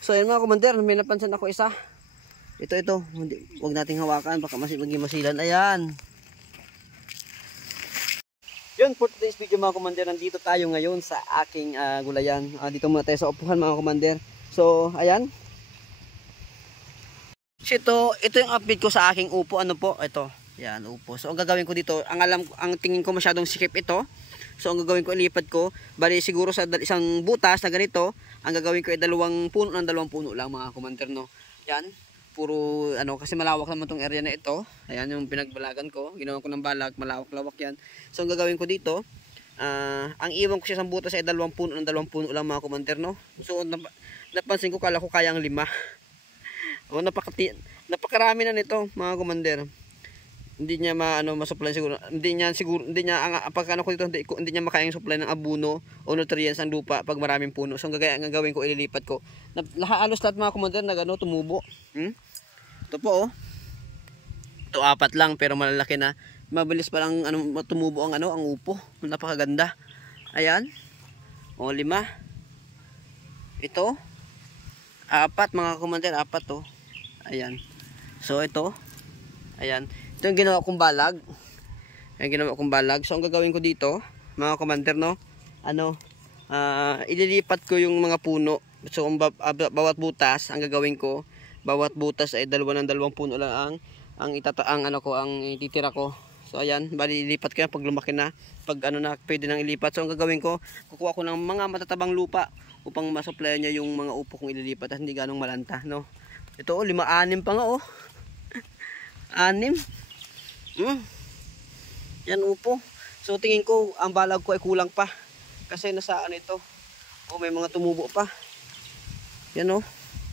So ayan mga commander, may napansin ako isa. Ito. Huwag nating hawakan, baka maging masilan. Ayan. Yun, for today's video mga commander, nandito tayo ngayon sa aking gulayan. Dito muna tayo sa upuhan mga commander. So, ayan. So, ito yung update ko sa aking upo. Ano po? Ito. Ayan, upo. So, ang gagawin ko dito, ang tingin ko masyadong sikip ito. So, ang gagawin ko, ilipat ko. Bali, siguro sa isang butas na ganito, ang gagawin ko ay dalawang puno lang mga commander, no? Yan. Puro kasi malawak naman tong area na ito. Ayan yung pinagbalagan ko, ginawa ko ng balag, malawak-lawak yan. So ang gagawin ko dito, ang iwan ko siya sa butas ay dalawang puno lang mga commander, no. So napansin ko, kala ko kaya ang 5. Napakarami na nito mga commander. Hindi niya ma-supply siguro. Hindi niya pagkano ko dito, hindi niya makayang supply ng abono o nutrients ang lupa pag maraming puno. So ang gagawin ko, ililipat ko. Halos lahat mga commander na tumubo. Ito po, oh. Ito 4 lang pero malalaki na. Mabilis pa lang tumubo ang ang upo. Napakaganda. Ayan. O 5. Ito 4 mga commander, 4 to. Ayan. So ito. Ayan. Ito yung ginawa kong balag. So ang gagawin ko dito, mga commander, no, ililipat ko yung mga puno. So bawat butas, ang gagawin ko, bawat butas ay 2 puno lang ang ititira ko. So ayan, bali ilipat ko yan pag lumaki na, pag pwede nang ilipat. So ang gagawin ko, kukuha ko ng mga matatabang lupa upang ma-supply niya yung mga upo kong ililipat at hindi ganong malanta, no. Ito 5, 6 pa nga, oh. 6. Yan upo. So tingin ko ang balag ko ay kulang pa. Kasi nasa ito. Oh, may mga tumubo pa. Yan, oh.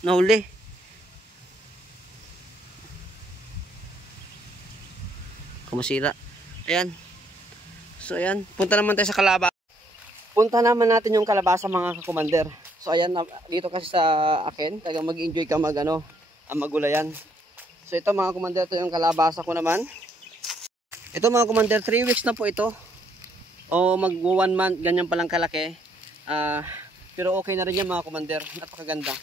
Nahuli. Kumasira. Ayan. So ayan, punta naman tayo sa kalabasa. Punta naman natin yung kalabasa mga kakomander. So ayan, dito kasi sa akin, talagang mag-enjoy ka magulayan. So ito mga commander, ito yung kalabasa ko naman. Ito mga commander, 3 weeks na po ito. O mag 1 month, ganyan palang kalaki. Pero okay na rin yan mga commander, napakaganda.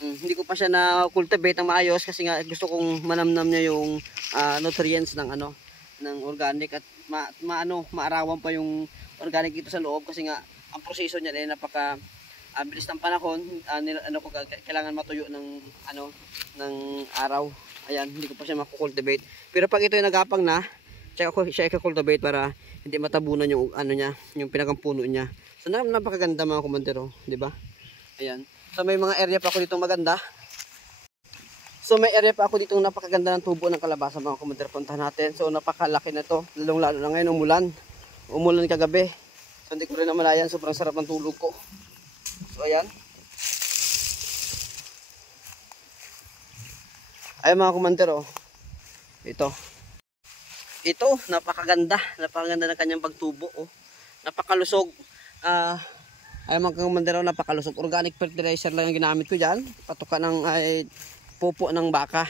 Hindi ko pa siya na-cultivate ng maayos kasi nga gusto kong manamnam niya yung nutrients ng ng organic at maarawan pa yung organic dito sa loob kasi nga ang proseso niya ay napaka bilis ng panahon. Kailangan matuyo ng ng araw. Ayan, hindi ko pa siya makukultivate. Pero pag ito ay nagapang na, check ako siya i-cultivate para hindi matabunan yung niya, yung pinakapuno niya. So napakaganda mga commander, oh, 'di ba? Ayan. So may mga area pa ako dito maganda. So may area pa ako dito napakaganda ng tubo ng kalabasa mga commander, puntahan natin. So napakalaki na to, lalong-lalo na ngayon umulan kagabi. So hindi ko rin namalayan, sobrang sarap ng tulog ko. So ayan. Ay mga commander, oh. Ito napakaganda ng kanyang pagtubo, oh. Napakalusog. Ay mga commander, oh, napakalusog. Organic fertilizer lang ang ginamit ko diyan. Patuka ng pupo ng baka.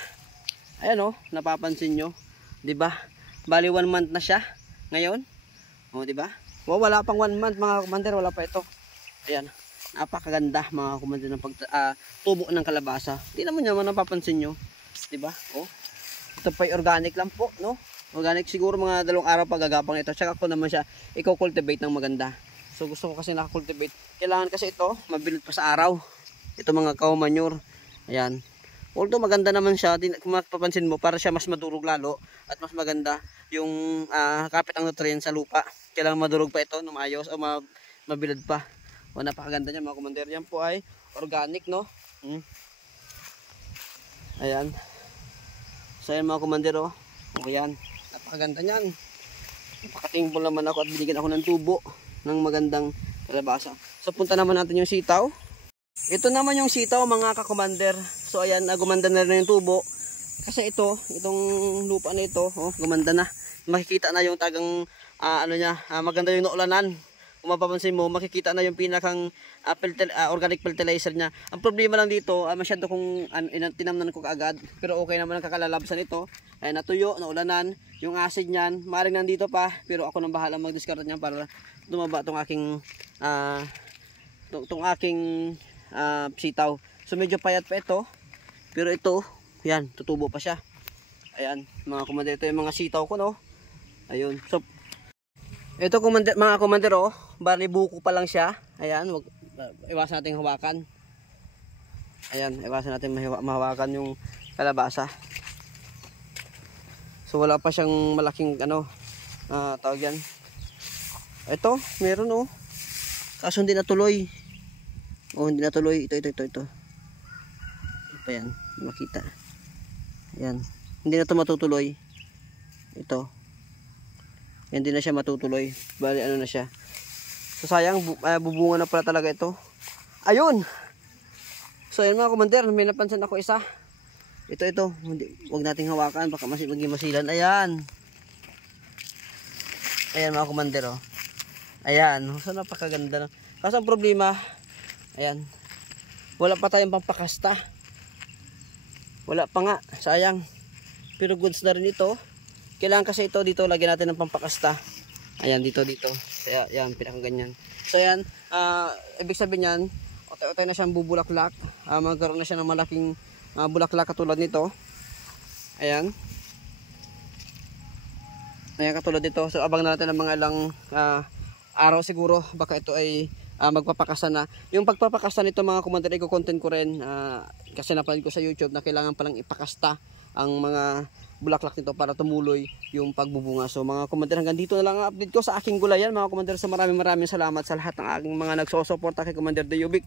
Ayan, oh, napapansin nyo, 'di ba? Bali 1 month na siya ngayon. Oh, 'di ba? Wala pang 1 month mga commander, wala pa ito. Ayan. Napakaganda mga commander ng tubo ng kalabasa. Hindi naman napapansin nyo, 'di ba? Oh. Ito pa organic lang po, no? Organic, siguro mga 2 araw pagagapang ito. Tsaka ko naman siya i-cultivate ng maganda. So gusto ko kasi naka-cultivate. Kailangan kasi ito mabilad pa sa araw. Ito mga cow manure. Ayan. Although maganda naman siya, kung mapapansin mo, para siya mas madurog lalo at mas maganda yung kapit ang nutrients sa lupa. Kailangan madurog pa ito ng maayos o mabilad pa. O napakaganda niya mga commander. Yan po ay organic, no? Ayan. So ayan mga commander, oh. Ayan. Napakaganda niyan. Napakatingpol naman ako at binigyan ako ng tubo ng magandang kalabasa. So punta naman natin yung sitaw. Ito naman yung sitaw mga ka-commander. So ayan, gumanda na rin yung tubo. Kasi itong lupa na ito, oh, gumanda na. Makikita na yung tagang maganda yung naulanan. Kung mapapansin mo, makikita na yung pinakang organic fertilizer niya. Ang problema lang dito, masyado kung tinamnan ko kaagad. Pero okay naman ang kakalalabsan ito. Ay natuyo, naulanan. Yung acid niyan, maaaring nandito pa. Pero ako nang bahala mag-discard niyan para dumaba tong aking sitaw. So medyo payat pa ito. Pero ito, yan, tutubo pa siya. Ayan, mga commander, ito yung mga sitaw ko, no. Ayun. So ito mga commander, oh, bali buko pa lang siya. Ayan, wag iwasan nating hawakan. Ayan, iwasan natin mahawakan yung kalabasa. So wala pa siyang malaking tawag yan. Ito, meron, oh. Kaso hindi natuloy. Oh, hindi natuloy. Ito. Ito pa yan, makita. Ayan, hindi na ito matutuloy. Ito. Hindi na siya matutuloy. Bali ano na siya. So sayang, bubunga na pala talaga ito. Ayun. So ayan mga commander, may napansin ako isa. Ito. Huwag nating hawakan, baka maging masilan. Ayan. Ayan mga commander, oh. Ayan. So napakaganda na. Kaso ang problema, ayan. Wala pa tayong pampakasta. Wala pa nga, sayang. Pero goods na rin ito. Kailangan kasi ito dito, lagyan natin ng pampakasta. Ayan, dito. Kaya, yan, pinakaganyan. So, yan, ibig sabihin yan, otay-otay na siyang bubulaklak. Magkaroon na siya ng malaking bulaklak katulad nito. Ayan. Ayan, katulad nito. So, abang na natin ng mga ilang araw siguro. Baka ito ay magpapakasta na. Yung pagpapakasta nito mga commander, i-content ko rin. Kasi napanood ko sa YouTube na kailangan palang ipakasta ang mga bulaklak nito para tumuloy yung pagbubunga. So mga commander, hanggang dito na lang ang update ko sa aking gulayan mga commander. So maraming salamat sa lahat ng aking mga nagsusuporta kay Commander Dayubic.